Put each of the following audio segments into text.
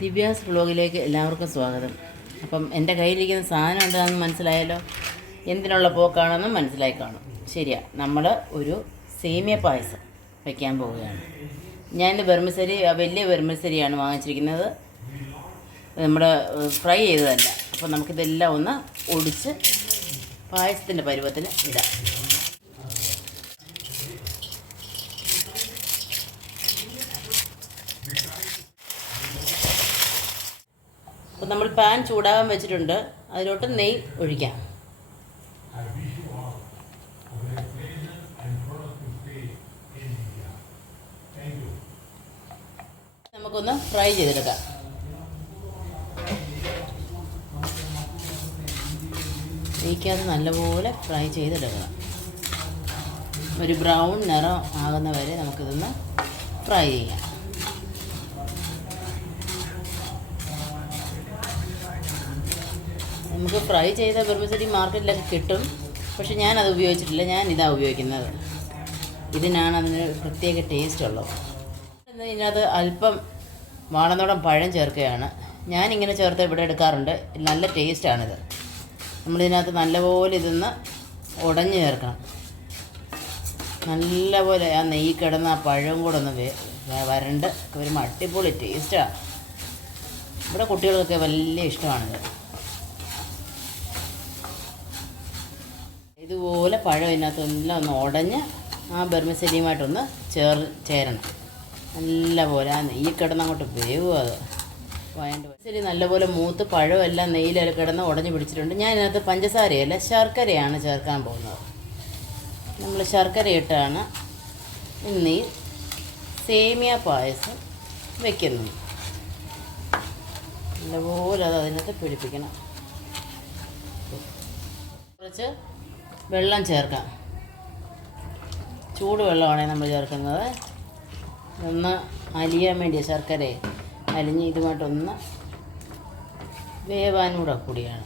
ദിവ്യാസ് വ്ളോഗിലേക്ക് എല്ലാവർക്കും സ്വാഗതം. അപ്പം എന്റെ കയ്യിലിരിക്കുന്ന സാധനം എന്താണെന്ന് മനസ്സിലായല്ലോ? എന്തിനുള്ള പോക്കാണെന്ന് മനസ്സിലായി കാണും. ശരിയാ നമ്മൾ ഒരു സേമിയ പായസം വയ്ക്കാൻ പോവുകയാണ്. ഞാൻ ഇത് ആ വലിയ വെർമിസരിയാണ് വാങ്ങിച്ചിരിക്കുന്നത്. നമ്മൾ ഫ്രൈ ചെയ്തതല്ല. അപ്പം നമുക്കിതെല്ലാം ഒന്ന് ഒടിച്ച് പായസത്തിന്റെ പരുവത്തിന് ഇടാം. നമ്മൾ പാൻ ചൂടാകാൻ വെച്ചിട്ടുണ്ട്. അതിലോട്ട് നെയ് ഒഴിക്കാം. നമുക്കൊന്ന് ഫ്രൈ ചെയ്തെടുക്കാം. നെയ്ക്കകത്ത് നല്ലപോലെ ഫ്രൈ ചെയ്തെടുക്കണം. ഒരു ബ്രൗൺ നിറം ആകുന്ന വരെ നമുക്കിതൊന്ന് ഫ്രൈ ചെയ്യാം. നമുക്ക് ഫ്രൈ ചെയ്ത ബെർമസരി മാർക്കറ്റിലൊക്കെ കിട്ടും. പക്ഷെ അത് ഉപയോഗിച്ചിട്ടില്ല. ഞാൻ ഇതാ ഉപയോഗിക്കുന്നത്. ഇതിനാണ് അതിന് പ്രത്യേക ടേസ്റ്റ് ഉള്ളത്. ഇതിനകത്ത് അല്പം വാണന്നോടം പഴം ചേർക്കുകയാണ്. ഞാനിങ്ങനെ ചേർത്ത് ഇവിടെ എടുക്കാറുണ്ട്. നല്ല ടേസ്റ്റാണിത് നമ്മളിതിനകത്ത് നല്ലപോലെ ഇതൊന്ന് ഉടഞ്ഞു ചേർക്കണം. നല്ലപോലെ ആ നെയ്യ് കിടന്ന് ആ പഴവും കൂടെ ഒന്ന് വരണ്ട്. ഒരു അടിപൊളി ടേസ്റ്റാണ് ഇവിടെ കുട്ടികൾക്കൊക്കെ വലിയ ഇഷ്ടമാണിത്. ഇതുപോലെ പഴം ഇതിനകത്തെല്ലാം ഒന്ന് ഉടഞ്ഞ് ആ ബർമസരിയുമായിട്ടൊന്ന് ചേർ ചേരണം. നല്ലപോലെ ആ നെയ്യ് കിടന്ന് അങ്ങോട്ട് വേവും അത് ശരി നല്ലപോലെ മൂത്ത് പഴമെല്ലാം നെയ്യിലൊക്കെ കിടന്ന് ഉടഞ്ഞു പിടിച്ചിട്ടുണ്ട്. ഞാൻ ഇതിനകത്ത് പഞ്ചസാരയല്ല ശർക്കരയാണ് ചേർക്കാൻ പോകുന്നത്. നമ്മൾ ശർക്കര ഇട്ടാണ് ഇന്ന് സേമിയ പായസം വെക്കുന്നത്. നല്ലപോലെ അത് അതിനകത്ത് പിടിപ്പിക്കണം. കുറച്ച് വെള്ളം ചേർക്കാം. ചൂടുവെള്ളമാണ് നമ്മൾ ചേർക്കുന്നത്. ഒന്ന് അലിയാൻ വേണ്ടി ശർക്കര അലിഞ്ഞ് ഇതുമായിട്ടൊന്ന് വേവാനൂടെ കൂടിയാണ്.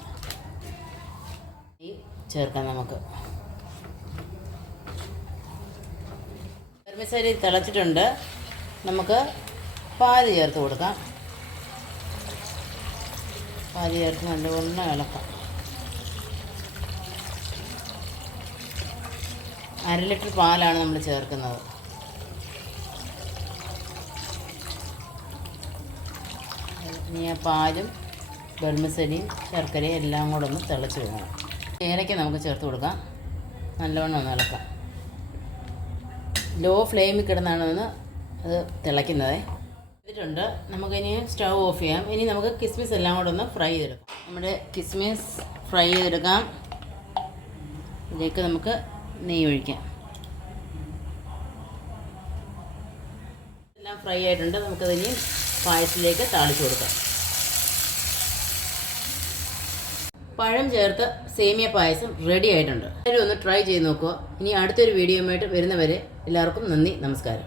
ചേർക്കാം നമുക്ക്. വെർമിസരി തിളച്ചിട്ടുണ്ട്. നമുക്ക് പാൽ ചേർത്ത് കൊടുക്കാം. പാൽ ചേർത്ത് നല്ലവണ്ണം ഇളക്കാം. അര ലിറ്റർ പാലാണ് നമ്മൾ ചേർക്കുന്നത്. ഇനി ആ പാലും വെളുമസരിയും ശർക്കരയും എല്ലാം കൂടെ ഒന്ന് തിളച്ച് വേണം ഏലയ്ക്ക നമുക്ക് ചേർത്ത് കൊടുക്കാം. നല്ലവണ്ണം ഒന്ന് ഇളക്കാം. ലോ ഫ്ലെയിമിൽ കിടന്നാണ് ഒന്ന് അത് തിളയ്ക്കുന്നത്. ഇതിട്ടുണ്ട് നമുക്കിനി സ്റ്റവ് ഓഫ് ചെയ്യാം. ഇനി നമുക്ക് കിസ്മിസ് എല്ലാം കൂടെ ഒന്ന് ഫ്രൈ ചെയ്തെടുക്കാം. നമ്മുടെ കിസ്മിസ് ഫ്രൈ ചെയ്തെടുക്കാം. ഇതിലേക്ക് നമുക്ക് നെയ്യ് ഒഴിക്കാം എല്ലാം ഫ്രൈ ആയിട്ടുണ്ട്. നമുക്കതിനി പായസത്തിലേക്ക് താളിച്ച് കൊടുക്കാം. പഴം ചേർത്ത് സേമിയ പായസം റെഡി ആയിട്ടുണ്ട്. എല്ലാവരും ഒന്ന് ട്രൈ ചെയ്ത് നോക്കുക. ഇനി അടുത്തൊരു വീഡിയോയുമായിട്ട് വരുന്നവരെ എല്ലാവർക്കും നന്ദി നമസ്കാരം.